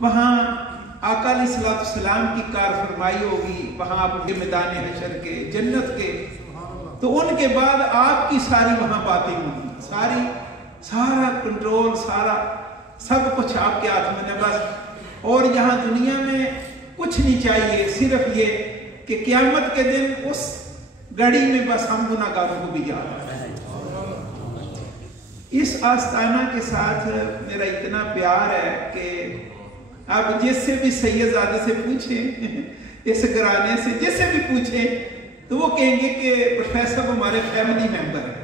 وہاں آقا علیہ السلام کی کار فرمائی ہوگی، وہاں آپ کے میدان حشر کے، جنت کے، تو ان کے بعد آپ کی ساری وہاں باتیں ہوں گی، سارا کنٹرول، سب کچھ آپ کے ہاتھ میں ہے بس. اور یہاں دنیا میں کچھ نہیں چاہیے، صرف یہ کہ قیامت کے دن اس گھڑی میں بس ہم گناہگاروں کو بھی یاد رکھیں. اس آستانہ کے ساتھ میرا اتنا پیار ہے کہ آپ جس سے بھی سید زادہ سے پوچھیں، اس گھرانے سے جس سے بھی پوچھیں، تو وہ کہیں گے کہ پروفیسر ہمارے فیملی ممبر ہیں،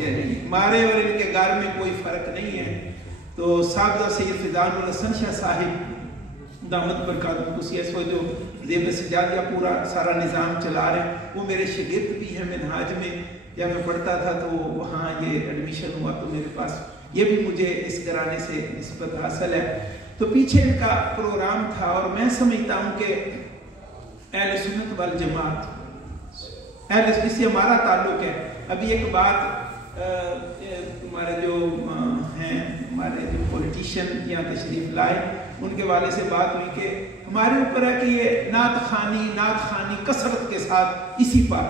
یعنی ہمارے اور ان کے گھر میں کوئی فرق نہیں ہے. تو سابقہ سید فدان الحسن شاہ صاحب دامت برکاتہ خصوصی اس وقت جو زیب سجادیہ پورا سارا نظام چلا رہے ہیں، وہ میرے شاگرد بھی ہیں. منہاج میں جب میں پڑھتا تھا تو وہاں یہ ایڈمیشن ہوا تو میرے پاس یہ بھی مجھے اس گھرانے سے نسبت حاصل ہے. تو پیچھے ان کا پروگرام تھا اور میں سمجھتا ہوں کہ اہل سنت والجماعت، اس سے ہمارا تعلق ہے. ابھی ایک بات ہمارے جو ہیں، ہمارے جو پولیٹیشین یہاں تشریف لائے، ان کے والے سے بات ہوئی کہ ہمارے اوپر ہے کہ یہ نعت خوانی کثرت کے ساتھ اسی پر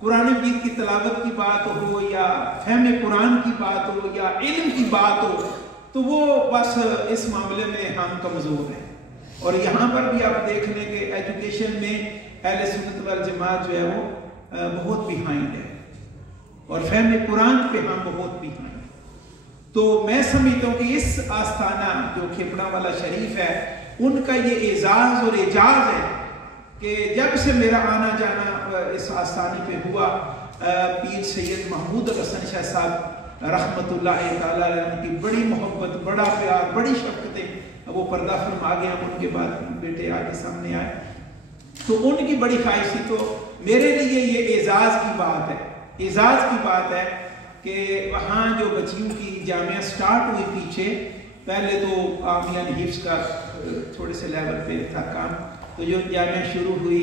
قرآن مجید کی تلاوت کی بات ہو یا فہم قرآن کی بات ہو یا علم کی بات ہو، تو وہ بس اس معاملے میں ہم کمزور ہیں. اور یہاں پر بھی آپ دیکھ لیں کہ ایجوکیشن میں اہل سنت والجماعت جو ہے وہ بہت بیہائنڈ ہے، اور فہم قرآن پہ ہم بہت بیہائنڈ ہیں. تو میں سمجھتا ہوں کہ اس آستانہ جو کھپڑا والا شریف ہے، ان کا یہ اعزاز اور اعجاز ہے کہ جب سے میرا آنا جانا اس آستانے پہ ہوا، پیر سید محمود الحسن شاہ صاحب رحمت اللہ تعالیٰ علیہ کی بڑی محبت، بڑا پیار، بڑی شفقتیں، وہ پردہ فرما گیا، ان کے بعد بیٹے آگے سامنے آئے، تو ان کی بڑی خواہش تھی. تو میرے لیے یہ اعزاز کی بات ہے کہ وہاں جو بچیوں کی جامعہ سٹارٹ ہوئی پیچھے، پہلے تو عامیان حفظ کا تھوڑے سے لیول پہ تھا کام، تو جو جامعہ شروع ہوئی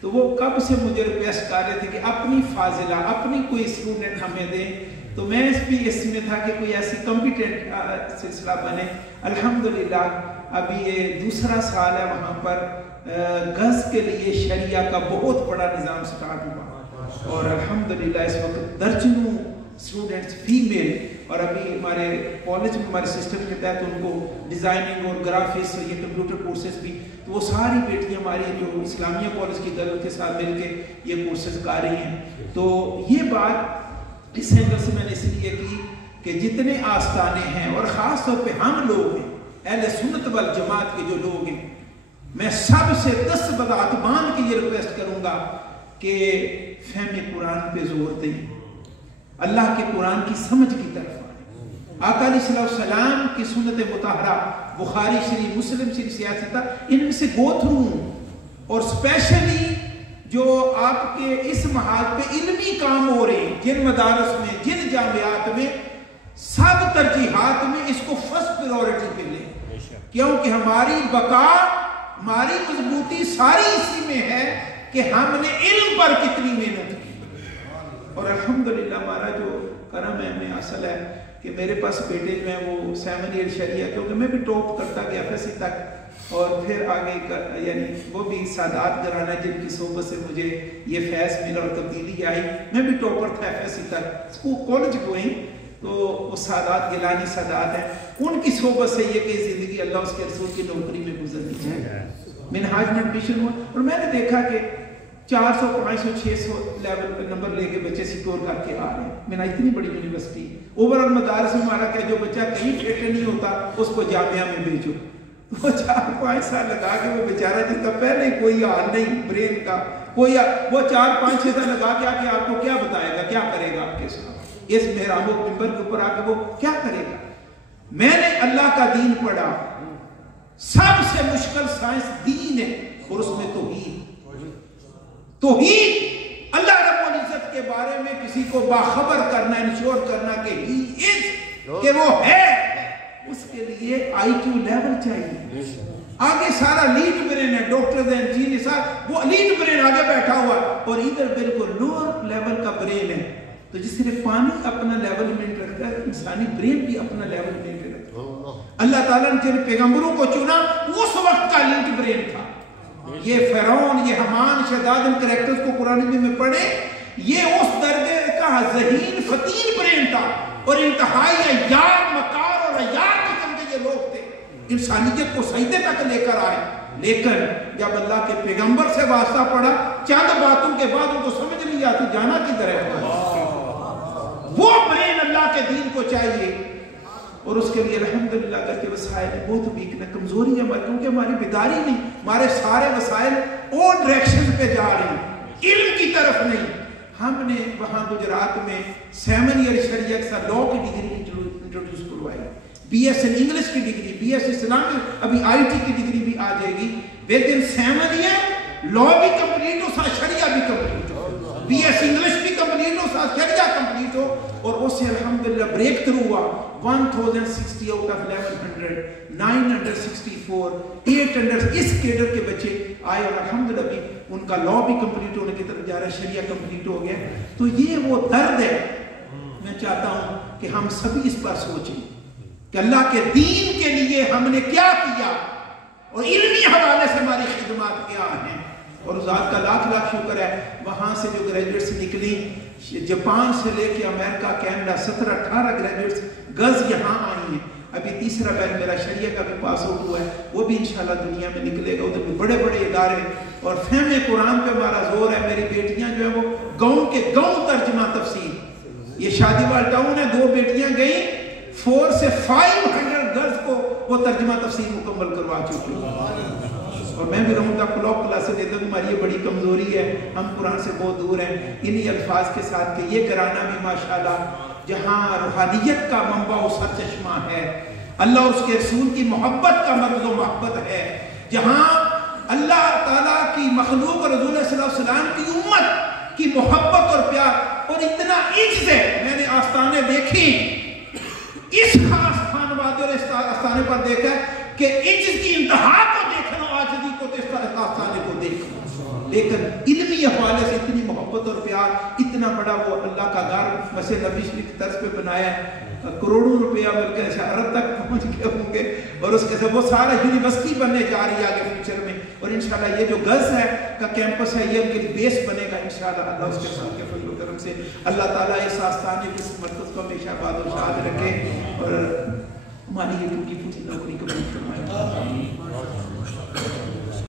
تو وہ کب سے مجھے ریکویسٹ کر رہے تھے کہ اپنی فاضلہ، اپنی کوئی اسٹوڈنٹ ہمیں دیں. تو میں اس میں تھا کہ کوئی ایسی کمپیٹنٹ سلسلہ بنے. الحمدللہ ابھی یہ دوسرا سال ہے، وہاں پر گز کے لیے شریعہ کا بہت بڑا نظام سٹارٹ ہوا، اور الحمدللہ اس وقت درجنوں اسٹوڈنٹس فیمیل، اور ابھی ہمارے کالج میں ہمارے سسٹم کے تحت ان کو ڈیزائننگ اور گرافکس اور یہ کمپیوٹر کورسز بھی، تو وہ ساری بیٹیاں ہماری جو اسلامیہ کالج کی گرل کے ساتھ مل کے یہ کورسز کر رہی ہیں. تو یہ بات اس اینگل سے میں نے اس لیے کی کہ جتنے آستانے ہیں، اور خاص طور پہ ہم لوگ ہیں اہل سنت والجماعت کے جو لوگ ہیں، میں سب سے دست بدعت مان کے یہ ریکویسٹ کروں گا کہ فہم قرآن پہ زور دیں، اللہ کے قرآن کی سمجھ کی طرف آئیں. آقا علیہ السلام کی سنت مطہرہ بخاری شریف، مسلم شریف، سیاستہ، ان میں سے گو تھرو، اور اسپیشلی جو آپ کے اس محاذ پہ علمی کام ہو رہے ہیں، جن مدارس میں، جن جامعات میں، سب ترجیحات میں اس کو فرسٹ پریورٹی پہ لیں، کیونکہ ہماری بقا، ہماری مضبوطی ساری اسی میں ہے کہ ہم نے علم پر کتنی محنت کی. اور الحمدللہ ہمارا جو کرم ہے، ہمیں حاصل ہے کہ میرے پاس بیٹے جو ہیں وہ 7 ایئر شریعہ، کیونکہ میں بھی ٹاپ کرتا گیا FSC تک، اور پھر آگے یعنی وہ بھی سادات گھرانہ جن کی صحبت سے مجھے یہ فیض ملا اور تبدیلی آئی. میں بھی ٹاپر تھا FSC تک، اسکول کالج گوئنگ، تو وہ سادات گیلانی سادات ہیں، ان کی صحبت سے یہ کہ زندگی اللہ اس کے رسول کی نوکری میں گزرنی چاہیے. منہاج میں ایڈمیشن ہوا، اور میں نے دیکھا کہ 400 500 600 لیول پہ نمبر لے کے بچے سیکور کر کے آ رہے ہیں. میں نے اتنی بڑی یونیورسٹی، اوورآل مدارس میں ہمارا کہ جو بچہ کہیں فٹ نہیں ہوتا اس کو جامعہ میں بھیجو. وہ 4-5 سال لگا کے وہ بیچارہ جس کا پہلے کوئی حال نہیں برین کا، کوئی وہ 4-5-6 سال لگا کے آ کے آپ کو کیا بتائے گا، کیا کرے گا آپ کے ساتھ اس محراب و منبر کے اوپر آ کے وہ کیا کرے گا. میں نے اللہ کا دین پڑھا، سب سے مشکل سائنس دین ہے، اور اس میں توحید اللہ رب العزت کے بارے میں کسی کو باخبر کرنا، انشور کرنا کہ ہی از، کہ وہ ہے، اس کے لیے IQ لیول چاہیے. آگے سارا لیڈ برین ہے، ڈاکٹر انجینئر صاحب، وہ لیڈ برین آگے بیٹھا ہوا، اور ادھر بالکل لوور لیول کا برین ہے. تو جس طرح پانی اپنا لیول مینٹین رکھتا ہے، انسانی برین بھی اپنا لیول مینٹین رکھتا ہے. اللہ تعالیٰ نے جن پیغمبروں کو چنا اس وقت کا لنک برین تھا. یہ فرعون، یہ حمان، شداد، ان کریکٹرز کو قرآن میں پڑھے، یہ اس درجے کا ذہین فتین برین تھا اور انتہائی عیار، مکار اور عیار قسم کے یہ لوگ تھے. انسانیت کو سجدے تک لے کر آئے، لیکن جب اللہ کے پیغمبر سے واسطہ پڑا چند باتوں کے بعد ان کو سمجھ نہیں آتی جانا کدھر ہے. وہ برین اللہ کے دین کو چاہیے، اور اس کے لیے الحمدللہ اگر کے وسائل بہت ویک ہے، کمزوری ہے ہماری، کیونکہ ہماری بیداری نہیں، ہمارے سارے وسائل اور ڈائریکشن پہ جا رہے ہیں، علم کی طرف نہیں. ہم نے وہاں گجرات میں 7 ایئر شریعت سے لاء کی ڈگری انٹروڈیوس کروائی، بی ایس ان انگلش کی ڈگری، بی ایس اسلامی، ابھی آئی ٹی کی ڈگری بھی آ جائے گی. within 7 ایئر لاء بھی کمپلیٹ ہو، ساتھ شریعہ بھی کمپلیٹ ہو، بی ایس انگلش بھی کمپلیٹ ہو، ساتھ شریعہ کمپلیٹ ہو. اور اس سے الحمدللہ بریک تھرو ہوا. 1060 out of 1100 964 800 اس کیڈر کے بچے آئے، اور الحمدللہ بھی ان کا لاء بھی کمپلیٹ ہونے کی طرف جا رہا ہے، شریعہ کمپلیٹ ہو گیا. تو یہ وہ درد ہے. میں چاہتا ہوں کہ ہم سبھی اس پر سوچیں کہ اللہ کے دین کے لیے ہم نے کیا کیا اور علمی حوالے سے ہماری خدمات کیا ہیں. اور اس ذات کا لاکھ لاکھ شکر ہے، وہاں سے جو گریجویٹس نکلی جاپان سے لے کے امریکہ، کینیڈا، 17-18 گریجویٹس گز یہاں آئی ہیں. ابھی تیسرا بیچ میرا شریعہ کا بھی پاس آؤٹ ہوا ہے، وہ بھی انشاءاللہ دنیا میں نکلے گا. ادھر بھی بڑے بڑے ادارے اور فہم قرآن پہ ہمارا زور ہے. میری بیٹیاں جو ہیں وہ گاؤں کے گاؤں ترجمہ تفسیر، یہ شادی وال ٹاؤن ہے، 2 بیٹیاں گئیں 4 سے 500 گرلز کو وہ ترجمہ تفسیر مکمل کروا چکی ہیں. اور میں بھی رہوں گا کلاک کلاسیں دیتا ہوں. ہماری یہ بڑی کمزوری ہے، ہم قرآن سے بہت دور ہیں. انہی الفاظ کے ساتھ کہ یہ گھرانہ بھی ماشاءاللہ جہاں روحانیت کا منبع و سرچشمہ ہے، اللہ اور اس کے رسول کی محبت کا مرکز و محبت ہے، جہاں اللہ تعالیٰ کی مخلوق اور رسول صلی اللہ علیہ وسلم کی امت کی محبت اور پیار اور اتنا عجز ہے. میں نے آستانے دیکھی، اس خاص خانوادے اور اس آستانے پر دیکھا کہ عجز کی انتہا کو دیکھنا، عاجزی کو آستانے کو دیکھنا، لیکن علمی حوالے سے اتنی محبت اور پیار، اتنا بڑا وہ اللہ کا گھر ویسے نبی شریف طرز پہ بنایا ہے. کروڑوں روپیہ مل کے عرب تک پہنچ گئے ہوں گے، اور اس کے ساتھ وہ سارا یونیورسٹی بننے جا رہی ہے آگے فیوچر میں. اور انشاءاللہ یہ جو گز ہے کا کیمپس ہے، یہ ان کے بیس بنے گا انشاءاللہ. اللہ اس کے ساتھ کے فضل و کرم سے اللہ تعالیٰ اس آستانے کی اس مرکز کو ہمیشہ آباد و شاد رکھے اور ہماری یہ ٹوٹی پھوٹی نوکری کو قبول فرمائے.